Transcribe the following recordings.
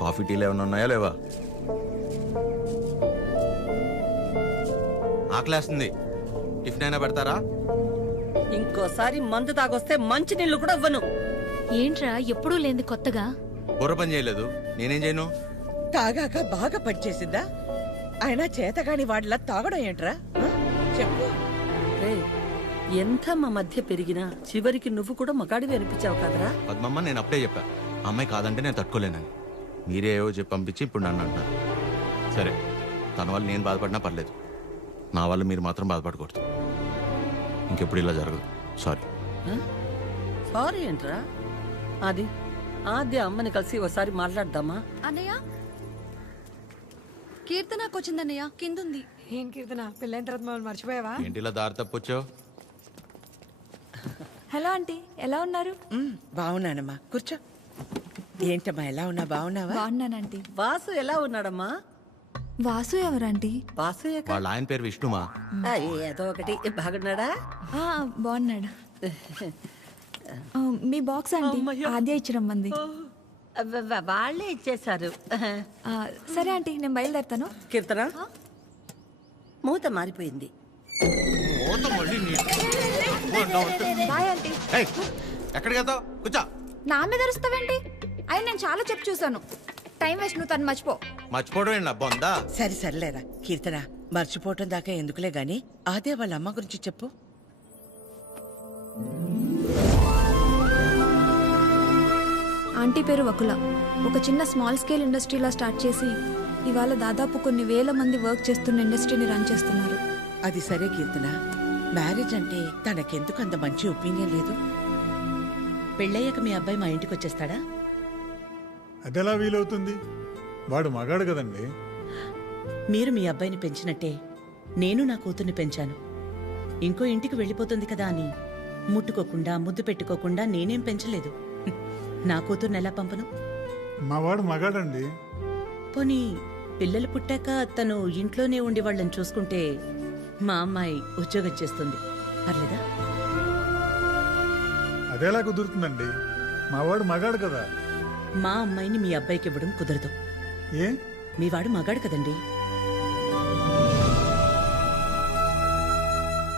Coffee టీలు ఏమైనా ఉన్నాయా లేవా? ఆకలేస్తుంది. టిఫిన్ అయినా పెడతారా? ఇంకోసారి మందు తాగొస్తే మంచి నీళ్ళు కూడా ఇవ్వను. ఏంట్రా ఎప్పుడూ లేంది కొత్తగా? బుర్ర పని చేయలేదు. నేనేం చేయను? తాగాక బాగా పనిచేసిందా? ఆయన చేతగాని వాడిలా తాగడం ఏంట్రా? చెప్పు. ఎంత మా మధ్య పెరిగినా చివరికి నువ్వు కూడా మగాడివి అనిపించావు కదరా? పద్మమ్మ నేను అప్పుడే చెప్పా. అమ్మాయి కాదంటే నేను తట్టుకోలేనని. మీరే ఏవో చెప్పి పంపించి ఇప్పుడు నన్ను అంటున్నారు. సరే తన వల్ల నేను బాధపడినా పర్లేదు. నా వల్ల మీరు మాత్రం బాధపడకూడదు. ఇంకెప్పుడు ఇలా జరగదు. సారీ సారీ ఏంట్రా? అది ఆద్య అమ్మని కలిసి ఒకసారి మాట్లాడదామా? అన్నయ్య కీర్తనకు వచ్చిందన్నయ్య కిందుంది. ఏం కీర్తన? పెళ్ళైన తర్వాత మమ్మల్ని మర్చిపోయావా? ఏంటి ఇలా దారి తప్పొచ్చావు? హలో ఆంటీ ఎలా ఉన్నారు? బాగున్నానమ్మా. కూర్చో. ఏంటమ్మా ఎలా ఉన్నా బాగున్నావా? బాగున్నానంటీ వాసు ఎలా ఉన్నాడమ్మా? వాసు ఎవరంటీ? వాసు ఏక- వాళ్ళ ఆయన పేరు విష్ణుమా? ఆ, ఏదో ఒకటి. బాగున్నాడా? ఆ, బాగున్నాడు. ఆ, మీ బాక్స్ ఆంటీ ఆద్య ఇచ్చి రమ్మంది వాళ్ళే ఇచ్చేశారు. ఆ, సరే ఆంటీ నేను బయలుదేరుతాను. కీర్తన? మూత మారిపోయింది. Bye aunty. ఏయ్, ఎక్కడికి వెళ్తావు? కూర్చో. నా మీద అరుస్తావేంటి? అయినా నేను చాలా చెప్పు చూసాను టైం వేస్ట్ నువ్వు తను మర్చిపో. మర్చిపోవడం ఏంటి అబ్బా ఉందా సరే సర్లేరా. కీర్తన మర్చిపోవటం దాకా ఎందుకులే గాని అదే వాళ్ళ అమ్మ గురించి చెప్పు. ఆంటీ పేరు వకుల. ఒక చిన్న స్మాల్ స్కేల్ ఇండస్ట్రీలా స్టార్ట్ చేసి ఇవాళ దాదాపు కొన్ని వేల మంది వర్క్ చేస్తున్న ఇండస్ట్రీని రన్ చేస్తున్నారు. అది సరే కీర్తన. మ్యారేజ్ అంటే తనకెందుకు అంత మంచి ఒపీనియన్ లేదు? పెళ్ళయ్యాక మీ అబ్బాయి మా ఇంటికి వచ్చేస్తాడా? అదెలా వీలవుతుంది? వాడు మగాడు కదండి. మీరు మీ అబ్బాయిని పెంచినట్టే నేను నా కూతుర్ని పెంచాను. ఇంకో ఇంటికి వెళ్ళిపోతుంది కదా అని ముట్టుకోకుండా ముద్దు పెట్టుకోకుండా నేనేం పెంచలేదు. నా కూతుర్ని ఎలా పంపను? మా వాడు మగాడండి. పోనీ పిల్లలు పుట్టాక తను ఇంట్లోనే ఉండి వాళ్ళని చూసుకుంటే మా అమ్మాయి ఉద్యోగం చేస్తుంది. పర్లేదా? అదెలా కుదురుతుందండి. మా వాడు మగాడు కదా. మా అమ్మాయిని మీ అబ్బాయికి ఇవ్వడం కుదరదు. ఏ? మీ వాడు మగాడు కదండి.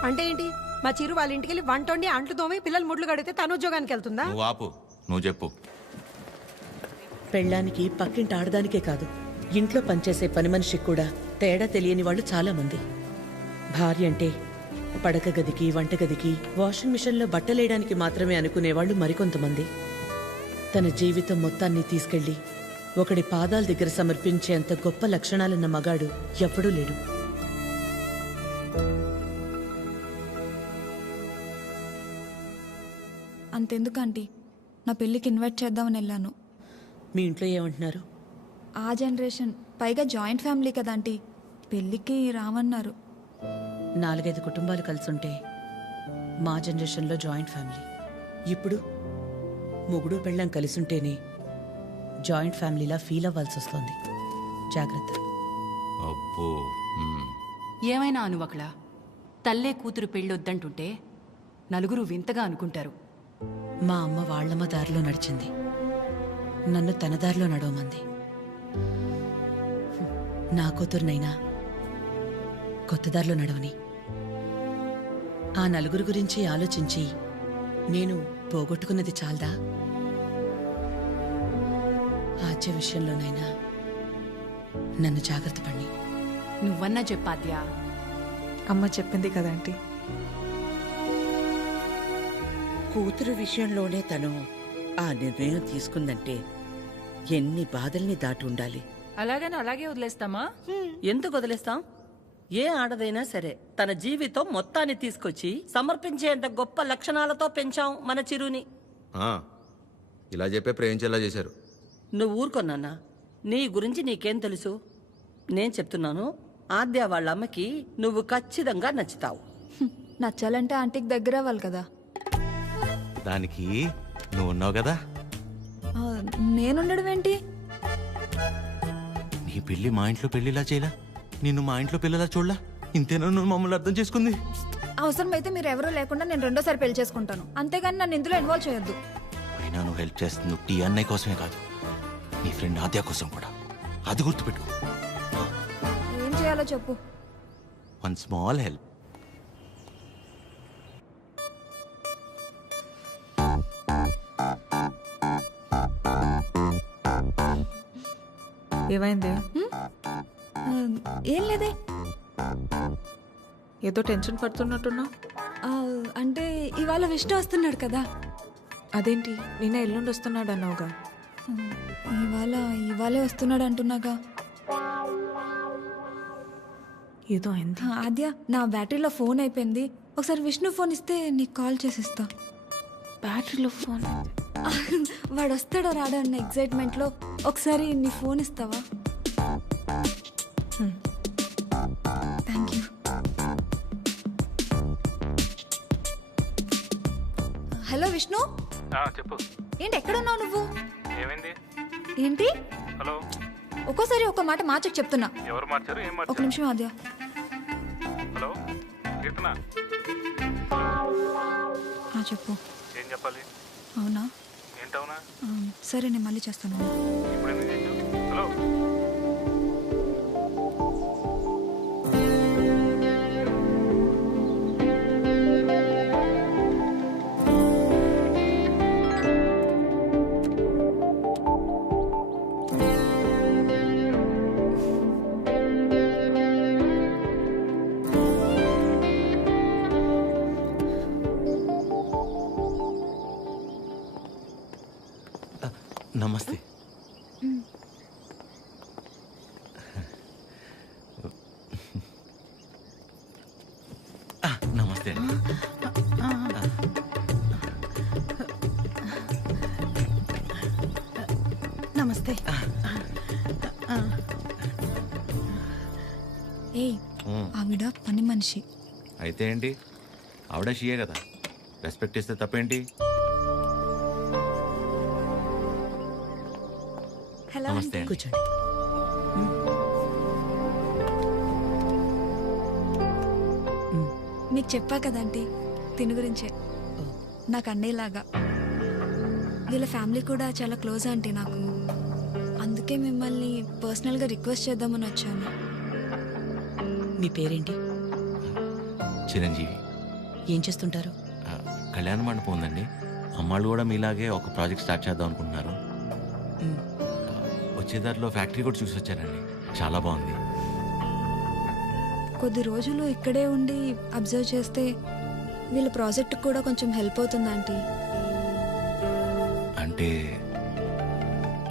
అంటే ఏంటి? మా చిరు వాళ్ళ ఇంటికి వెళ్ళి వంట వండి అంట్లు తోమి పిల్లలు ముడ్లు కడిగితే తను ఉద్యోగానికి వెళ్తుందా? నువ్వు ఆపు. నువ్వు చెప్పు. పెళ్ళానికి పక్కింటి ఆడదానికే కాదు ఇంట్లో పనిచేసే పని మనిషికి కూడా తేడా తెలియని వాళ్ళు చాలా మంది భార్య అంటే పడక గదికి వంటగదికి వాషింగ్ మిషన్లో బట్టలేయడానికి మాత్రమే అనుకునేవాళ్ళు మరికొంతమంది. తన జీవితం మొత్తాన్ని తీసుకెళ్ళి ఒకడి పాదాల దగ్గర సమర్పించేంత గొప్ప లక్షణాలున్న మగాడు ఎప్పుడూ లేడు. అంతెందుకు ఆంటీ? నా పెళ్ళికి ఇన్వైట్ చేద్దామని వెళ్ళాను. మీ ఇంట్లో ఏమంటున్నారు? ఆ జనరేషన్ పైగా జాయింట్ ఫ్యామిలీ కదా ఆంటీ. పెళ్ళికి రామన్నారు నాలుగైదు కుటుంబాలు కలిసుంటే మా జనరేషన్లో జాయింట్ ఫ్యామిలీ. ఇప్పుడు మొగుడు పెళ్ళం కలిసుంటేనే జాయింట్ ఫ్యామిలీలా ఫీల్ అవ్వాల్సి వస్తుంది జాగ్రత్త. అబ్బో. ఏమైనా అనువకళ? తల్లే కూతురు పెళ్ళొద్దంటుంటే నలుగురు వింతగా అనుకుంటారు. మా అమ్మ వాళ్ళమ్మ దారిలో నడిచింది. నన్ను తన దారిలో నడవమంది. నా కూతురునైనా కొత్త దారిలో నడవని. ఆ నలుగురు గురించి ఆలోచించి నేను పోగొట్టుకున్నది చాలదా? ఆద్య విషయంలోనైనా నన్ను జాగ్రత్త పడి. నువ్వన్నా చెప్పాద్యా అమ్మ చెప్పింది కదంటీ కూతురు విషయంలోనే తను ఆ నిర్ణయం తీసుకుందంటే ఎన్ని బాధల్ని దాటి ఉండాలి. అలాగని అలాగే వదిలేస్తామా? ఎందుకు వదిలేస్తాం? ఏ ఆడదైనా సరే తన జీవితం మొత్తాన్ని తీసుకొచ్చి సమర్పించేంత గొప్ప లక్షణాలతో పెంచాం మన చిరుని. ఆ, ఇలా చెప్పే ప్రేమించేలా చేశారు? నువ్వు ఊరుకొన్నానా నీ గురించి నీకేం తెలుసు? నేను చెప్తున్నాను ఆద్య వాళ్ళ అమ్మకి నువ్వు ఖచ్చితంగా నచ్చుతావు. నచ్చాలంటే ఆంటీకి దగ్గర అవ్వాలి కదా. దానికి నువ్వు ఉన్నావు కదా? ఆ, నేనుండడం ఏంటి? నీ పెళ్ళి మా ఇంట్లో పెళ్ళిలా చేయలా? నిన్ను మా ఇంట్లో పిల్లలా చూడలా? ఇంతేనా నువ్వు మమ్మల్ని అర్థం చేసుకుంది? అవసరమైతే మీరు ఎవరూ లేకుండా నేను రెండోసారి పెళ్ళి చేసుకుంటాను. అంతేగాని నన్ను ఇందులో ఇన్వాల్వ్ చేయొద్దు. అయినా నువ్వు హెల్ప్ చేస్తుంది టీ అన్నయ్య కోసమే కాదు. నీ ఫ్రెండ్ ఆద్య కోసం కూడా. అది గుర్తుపెట్టుకో. ఏం చేయాలో చెప్పు. వన్ స్మాల్ హెల్ప్ ఏమైంది ఏం లేదే ఏదో టెన్షన్ పడుతున్నట్టున్నావు ఆ, అంటే ఇవాళ విష్ణు వస్తున్నాడు కదా అదేంటి నిన్న ఎల్లుండి వస్తున్నాడు అన్నావుగా ఇవాళ ఇవాళే వస్తున్నాడు అంటున్నాగా ఏదో అయింది ఆద్య నా బ్యాటరీలో ఫోన్ అయిపోయింది ఒకసారి విష్ణు ఫోన్ ఇస్తే నీకు కాల్ చేసిస్తా బ్యాటరీలో ఫోన్ వాడు వస్తాడో రాడో అన్న ఎగ్జైట్మెంట్లో ఒకసారి నీ ఫోన్ ఇస్తావా? Thank you. హలో విష్ణు. చెప్పు. ఏంటి ఎక్కడున్నావు నువ్వు? ఏమైంది? ఏంటి? హలో. ఒక్కోసారి ఒక మాట మార్చకు చెప్తున్నా. ఎవరు మార్చారు? ఏం ఒక నిమిషం ఆద్య. హలో. కీర్తన. చెప్పు. ఏం చెప్పాలి? అవునా? సరే నేను మళ్ళీ చేస్తాను. ఇప్పుడు హలో? నమస్తే. ఉమ్, ఆవిడ పని మనిషి. అయితే ఏంటి? ఆవిడ షియే కదా. రెస్పెక్ట్ ఇస్తే తప్పేంటి? హలో నమస్తే కూర్చోండి. మీకు చెప్పా కదంటీ తిని గురించే. నాకు అన్నయ్యలాగా. వీళ్ళ ఫ్యామిలీ కూడా చాలా క్లోజ్ ఆంటీ నాకు. అందుకే మిమ్మల్ని పర్సనల్గా రిక్వెస్ట్ చేద్దామని వచ్చాను. మీ పేరేంటి? చిరంజీవి. ఏం చేస్తుంటారు? కళ్యాణ మండపం ఉందండి. అమ్మాళ్ళు కూడా మీలాగే ఒక ప్రాజెక్ట్ స్టార్ట్ చేద్దాం అనుకుంటున్నారు. మ్. ఆ, వచ్చే దారిలో ఫ్యాక్టరీ కూడా చూసి వచ్చారండి చాలా బాగుంది. కొద్ది రోజులు ఇక్కడే ఉండి అబ్జర్వ్ చేస్తే వీళ్ళ ప్రాజెక్ట్ కూడా కొంచెం హెల్ప్ అవుతుంది ఆంటీ. అంటే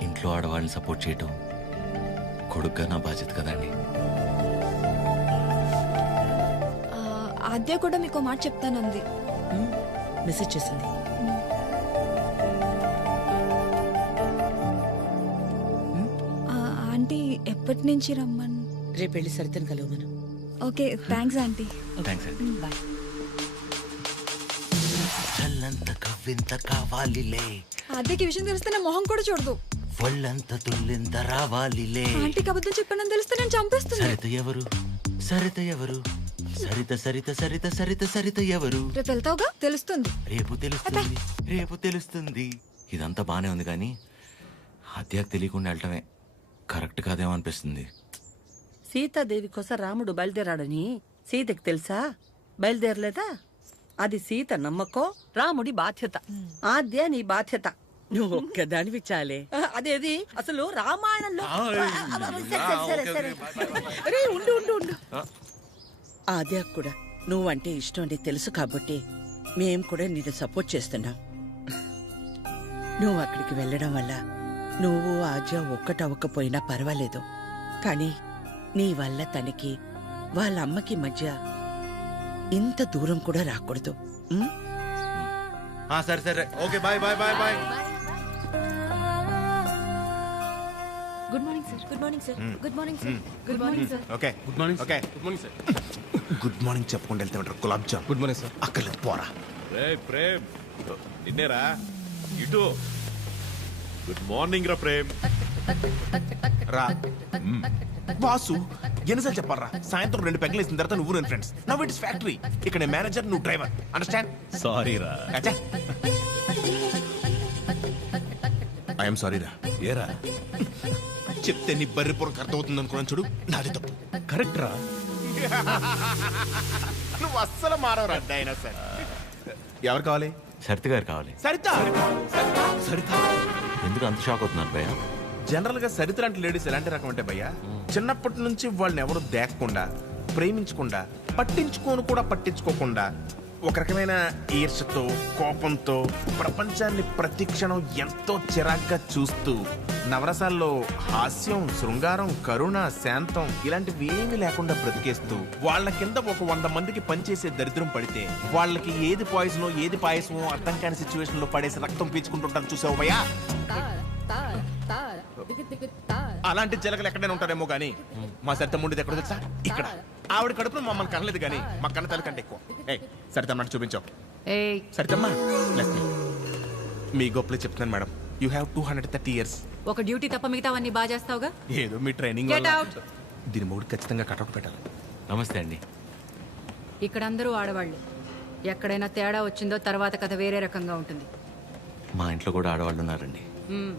ఇంట్లో ఆడవాళ్ళని సపోర్ట్ చేయటం కొడుగ్గా నా బాధ్యత కదండి. ఆ, ఆద్య కూడా మీకు మాట చెప్తానంది. మెసేజ్ చేసింది. ఆ, ఆంటీ ఎప్పటి నుంచి రమ్మన్? రేపు వెళ్ళి సరితను కలవమను ఓకే థ్యాంక్స్ ఆంటీ. థ్యాంక్స్ అండి బాయ్. చల్లంత కవ్వింత కావాలిలే. ఆద్యకి ఈ విషయం తెలిస్తే నా మొహం కూడా చూడదు. ఒళ్ళంత తుల్లింత రావాలిలే. ఆంటీకి అబద్ధం చెప్పానని తెలిస్తే నేను చంపేస్తుంది. సరిత ఎవరు? సరిత ఎవరు? సరిత సరిత సరిత సరిత సరిత ఎవరు? రేపు వెళ్తావుగా? తెలుస్తుంది. రేపు తెలుస్తుంది. రేపు తెలుస్తుంది. ఇదంతా బానే ఉంది కానీ హత్యకు తెలియకుండా వెళ్ళటమే కరెక్ట్ కాదేమో అనిపిస్తుంది. సీతాదేవి కోసం రాముడు బయలుదేరాడని సీతకి తెలుసా? బయలుదేరలేదా? అది సీత నమ్మకం రాముడి బాధ్యత. ఆద్య నీ బాధ్యత. నువ్వు ఒక్కదానివి చాలే అదేది? అసలు రామాయణంలో సరే, సరే, సరే, సరే. రే ఉండు ఉండు ఉండు. ఆద్య కూడా నువ్వంటే ఇష్టం అని తెలుసు కాబట్టి మేం కూడా నిన్ను సపోర్ట్ చేస్తున్నాం. నువ్వు అక్కడికి వెళ్ళడం వల్ల నువ్వు ఆద్య ఒక్కటవ్వకపోయినా పర్వాలేదు. కానీ నీ వల్ల తనకి వాళ్ళ అమ్మకి మధ్య ఇంత దూరం కూడా రాకూడదు. సరే సరే. Okay bye bye bye bye. Sir good morning sir good morning sir good morning sir okay good morning okay good morning sir good morning చెప్పుకుంటూ వెళ్తే ఉంటారు gulab jam. Good morning sir అక్కర్లేదు పోరా. రే ప్రేమ్. నిన్నేరా? ఇటు. గుడ్ మార్నింగ్ రా ప్రేమ్. రా. వాసు ఎన్నిసార్లు చెప్పారా సాయంత్రం రెండు పెగ్గలు వేసిన తర్వాత నువ్వు నేను ఫ్రెండ్స్ నవ్ ఇట్స్ ఫ్యాక్టరీ ఇక్కడ నేను మేనేజర్ నువ్వు డ్రైవర్ అండర్స్టాండ్ సారీ రా ఐఎమ్ సారీ రా ఏరా? చెప్తే నీ బర్రి పొరకు అర్థమవుతుంది అనుకున్నాను చూడు. నాది తప్పు. కరెక్ట్ రా. నువ్వు అస్సలు మారవరా అయినా సరే. ఎవరు కావాలి? సరిత గారు కావాలి. సరిత! సరిత! ఎందుకు అంత షాక్ అవుతున్నారు భయ్య? జనరల్గా సరిత లాంటి లేడీస్ ఎలాంటి రకం అంటే భయ్యా? చిన్నప్పటి నుంచి వాళ్ళని ఎవరు దేకకుండా ప్రేమించకుండా పట్టించుకోను కూడా పట్టించుకోకుండా ఒక రకమైన ఈర్షతో కోపంతో ప్రపంచాన్ని ప్రతి క్షణం ఎంతో చిరాగ్గా చూస్తూ నవరసాల్లో హాస్యం శృంగారం కరుణ శాంతం ఇలాంటివి ఏమీ లేకుండా బ్రతికేస్తూ వాళ్ళ కింద ఒక వంద మందికి పనిచేసే దరిద్రం పడితే వాళ్ళకి ఏది పాయిజనో ఏది పాయసమో అర్థం కాని సిచ్యువేషన్లో పడేసి రక్తం పీల్చుకుంటుంటారు చూసావు భయ్యా? అలాంటి జలగలు ఎక్కడైనా ఉంటారేమో గానీ మా సరిత ముండిది ఎక్కడ తెలుసా? ఇక్కడ. ఆవిడ కడుపులో మమ్మల్ని కనలేదు కానీ మా కన్న తల్లి కంటే ఎక్కువ. ఏ సరితమ్మ చూపించావు ఏయ్. సరితమ్మ. మీ గొప్పలే చెప్తున్నాను madam. You have two hundred thirty years ఒక డ్యూటీ తప్ప మిగతావన్నీ బాగా చేస్తావుగా? ఏదో మీ ట్రైనింగ్ Get out. దీని మూడు ఖచ్చితంగా కటౌట్ పెట్టాలి. నమస్తే అండి. ఇక్కడ అందరూ ఆడవాళ్ళు. ఎక్కడైనా తేడా వచ్చిందో తర్వాత కథ వేరే రకంగా ఉంటుంది. మా ఇంట్లో కూడా ఆడవాళ్ళు ఉన్నారండి. మ్మ్.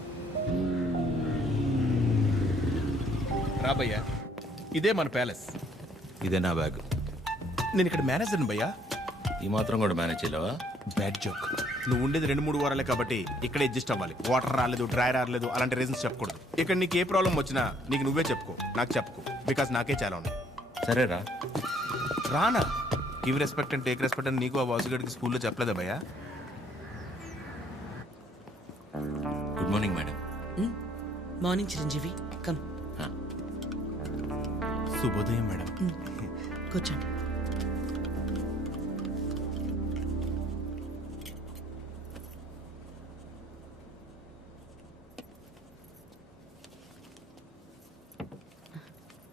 రాబయ్యా ఇదే మన ప్యాలెస్. ఇదే నా బ్యాగ్. నేను ఇక్కడ మేనేజర్ భయ్యా. ఈ మాత్రం కూడా మేనేజ్ చేయలేవా? బ్యాడ్ జోక్ నువ్వు ఉండేది రెండు మూడు వారాలే కాబట్టి ఇక్కడ అడ్జస్ట్ అవ్వాలి. వాటర్ రాలేదు డ్రై రాలేదు అలాంటి రీజన్స్ చెప్పకూడదు. ఇక్కడ నీకు ఏ ప్రాబ్లం వచ్చినా నీకు నువ్వే చెప్పుకో నాకు చెప్పుకో బికాస్ నాకే చాలా ఉన్నాయి. సరేరా. రానా? Give respect and take respect అని నీకు ఆ వాసుగడికి స్కూల్లో చెప్పలేదా భయ్యా? Good morning madam morning Chiranjeevi. Come శుభోదయం మేడం కూర్చోండి.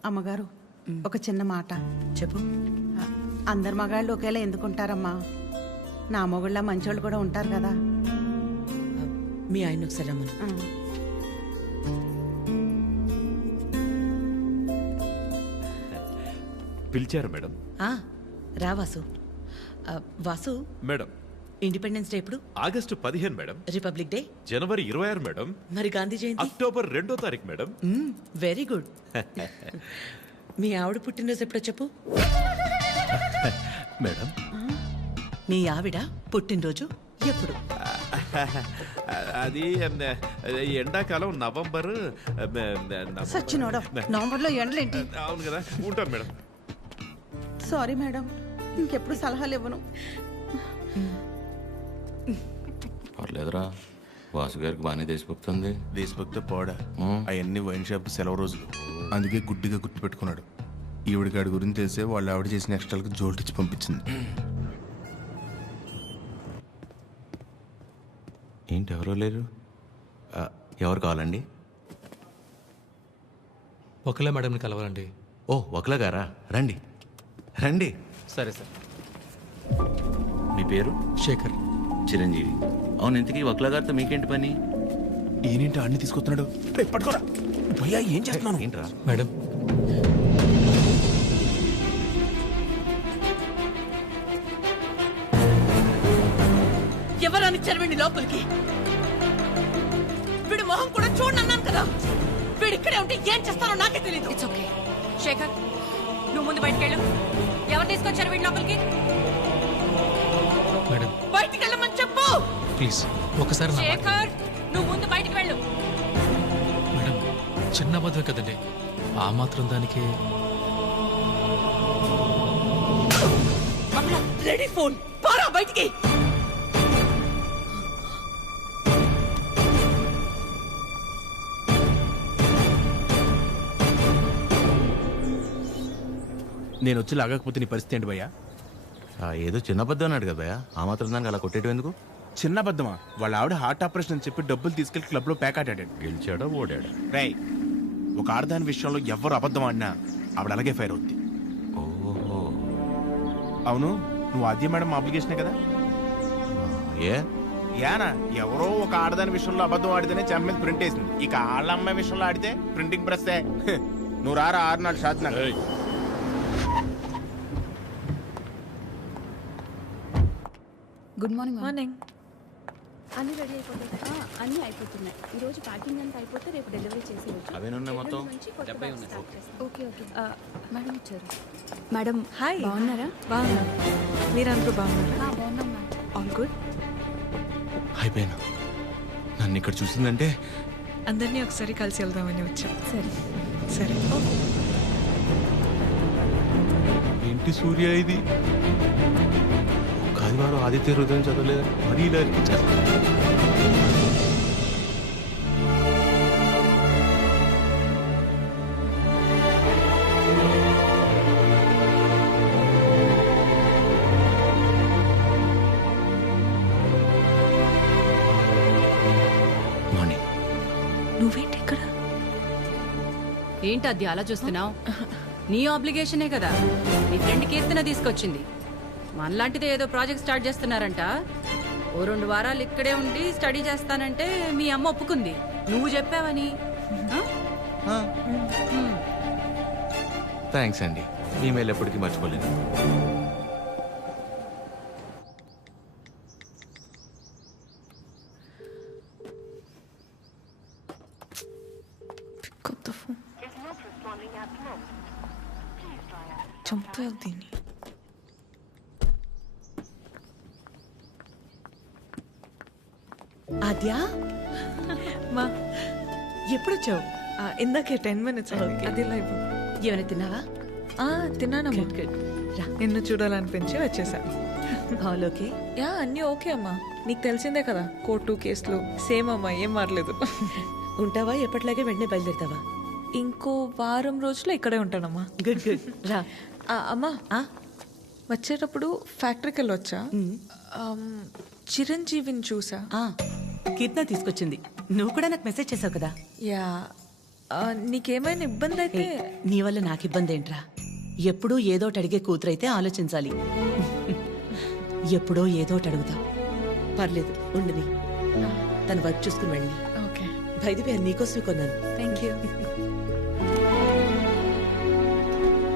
అమ్మగారు ఒక చిన్న మాట. చెప్పు. అందరు మగాళ్ళు ఒకేలా ఎందుకుంటారమ్మా? నా మొగుళ్ళ మంచోళ్ళు కూడా ఉంటారు కదా. మీ ఆయన ఒకసారి రమ్మను పిలిచారు మేడం. ఆ, రా వాసు. ఆ, వాసు మేడం. ఇండిపెండెన్స్ డే ఎప్పుడు? ఆగస్టు పదిహేను మేడం. Republic day? జనవరి ఇరవై ఆరు మేడం. మరి గాంధీ జయంతి? అక్టోబర్ రెండో తారీఖు మేడం. Very good. మీ ఆవిడ పుట్టినరోజు ఎప్పుడో చెప్పు. మేడం. మీ ఆవిడ పుట్టినరోజు ఎప్పుడు? అది ఎండాకాలం నవంబర్ ఉమ్, నవంబర్- సచ్చినోడా నవంబర్లో ఎండలేంటి? అవును కదా ఉంటాను మేడం. సారీ మేడం ఇంకెప్పుడు సలహాలు ఇవ్వను పర్లేదురా వాసు గారికి బాగానే దేశభక్తుంది. దేశభక్తి పోడా అవన్నీ వైన్ షాప్ సెలవు రోజులు. అందుకే గుడ్డిగా గుర్తు పెట్టుకున్నాడు ఈవిడికాడి గురించి తెలిసే వాళ్ళు ఆవిడ చేసిన ఎక్స్ట్రాలకు జోల్టిచ్చి పంపించింది. ఏంటి ఎవరో లేరు? ఆ, ఎవరు కావాలండి? ఒకలే మేడంని కలవాలండి. ఓ ఒకలా గారా? రండి. రండి. సరే సార్. మీ పేరు? శేఖర్. చిరంజీవి. అవును ఇంతకీ వక్లా గారితో మీకేంటి పని? ఈయనేంటి అన్ని తీసుకొస్తున్నాడు? రేయ్, పట్టుకోరా. భయ్యా ఏం చేస్తున్నాను? ఏంట్రా? మేడం. ఎవరని చెరవండి లోపలికి? వీడి మొహం కూడా చూడనన్నాను కదా. వీడు ఇక్కడే ఉంటే ఏం చేస్తానో నాకే తెలీదు. ఇట్స్ ఓకే శేఖర్ నువ్వు ముందు బయటికి వెళ్ళు. ఎవరు తీసుకొచ్చారు వీడి లోపలికి. మేడం. బయటికి వెళ్ళమని చెప్పు. ప్లీజ్ ఒకసారి నా మాట శేఖర్ నువ్వు ముందు బయటికి వెళ్ళు. మేడం చిన్న అబద్ధం కదండి. ఆ మాత్రం దానికి. Ready phone. పారా బయటికి. నేను వచ్చి లాగకపోతే నీ పరిస్థితి ఏంటి భయ్యా? ఆ, ఏదో చిన్న అబద్ధం అన్నాడు కదా భయ్య. ఆ మాత్రం దానికి అలా కొట్టేయడం ఎందుకు? చిన్న అబద్ధమా వాళ్ళ ఆవిడ హార్ట్ ఆపరేషన్ అని చెప్పి డబ్బులు తీసుకెళ్ళి క్లబ్లో ప్యాక్ ఆడాడు. గెలిచాడా ఓడాడా? రేయ్ ఒక ఆడదాని విషయంలో ఎవరు అబద్ధం ఆడినా ఆవిడ అలాగే ఫైర్ అవుద్ది. ఓహో. అవును నువ్వు ఆద్య మేడం అప్లికేషనే కదా? ఏ? యానా ఎవరో ఒక ఆడదాని విషయంలో అబద్ధం ఆడితేనే చెమ్మ మీద ప్రింట్ వేసింది. ఇక ఆళ్ళ అమ్మాయి విషయంలో ఆడితే ప్రింటింగ్ ప్రెస్ నువ్వు రారా ఆరు నాలుగు Shadnagar good morning morning అన్ని రెడీ అయిపోతాయి. అన్ని అయిపోతున్నాయి. ఈ రోజు ప్యాకింగ్ అంతా అయిపోతే రేపు డెలివరీ చేసేయచ్చు. మొత్తం? ఓకే ఓకే మేడం వచ్చారు. మేడం హాయ్ బాగున్నారా? బాగున్నా. మీరందరూ బాగున్నారా? బాగున్నాం మేడం ఆల్ గుడ్ అయిపోయినా. నన్ను ఇక్కడ చూసిందంటే అందరినీ ఒకసారి కలిసి వెళ్దామని వచ్చాం. సరే. సరే. ఏంటి సూర్య ఇది? ఆదివారం ఆదిత్య హృదయం చదవలేదు మరీ ఇలా అనిపించారు మార్నింగ్ నువ్వేంటి ఇక్కడ? ఏంటి అది అలా చూస్తున్నావు? నీ ఆబ్లిగేషనే కదా. నీ ఫ్రెండ్ కీర్తన తీసుకొచ్చింది. మనలాంటిది ఏదో ప్రాజెక్ట్ స్టార్ట్ చేస్తున్నారంట. ఓ రెండు వారాలు ఇక్కడే ఉండి స్టడీ చేస్తానంటే మీ అమ్మ ఒప్పుకుంది. నువ్వు చెప్పావని. థ్యాంక్స్ అండి. ఈమెయిల్ ఎప్పటికీ మర్చిపోలేను. ఫోన్ చంపావు దీన్ని ఆద్యా? మా ఎప్పుడొచ్చావు? ఇందాకే టెన్ మినిట్స్ అది లైవ్ ఏమైనా తిన్నావా? ఆ తిన్నానమ్మా నిన్ను చూడాలనిపించి వచ్చేసా. All okay? యా అన్నీ ఓకే అమ్మా. నీకు తెలిసిందే కదా కోర్టు కేసులు. సేమ్ అమ్మా ఏం మారలేదు. ఉంటావా? ఎప్పటిలాగే వెంటనే బయలుదేరుతావా? ఇంకో వారం రోజులు ఇక్కడే ఉంటానమ్మా. Good good. రా. ఆ, అమ్మా? వచ్చేటప్పుడు ఫ్యాక్టరీకి వెళ్ళొచ్చా చిరంజీవిని చూసా. ఆ, కీర్తన తీసుకొచ్చింది. నువ్వు కూడా నాకు మెసేజ్ చేసావు కదా? యా. ఆ, నీకేమైనా ఇబ్బంది అయితే నీ వల్ల నాకు ఇబ్బంది ఏంట్రా? ఎప్పుడూ ఏదోటి అడిగే కూతురైతే ఆలోచించాలి. ఎప్పుడో ఏదోటి అడుగుతాం. పర్లేదు ఉండని తన వర్క్ చూసుకుని వెళ్ళి. ఓకే. బయట నీకోసమే కొన్నాను. Thank you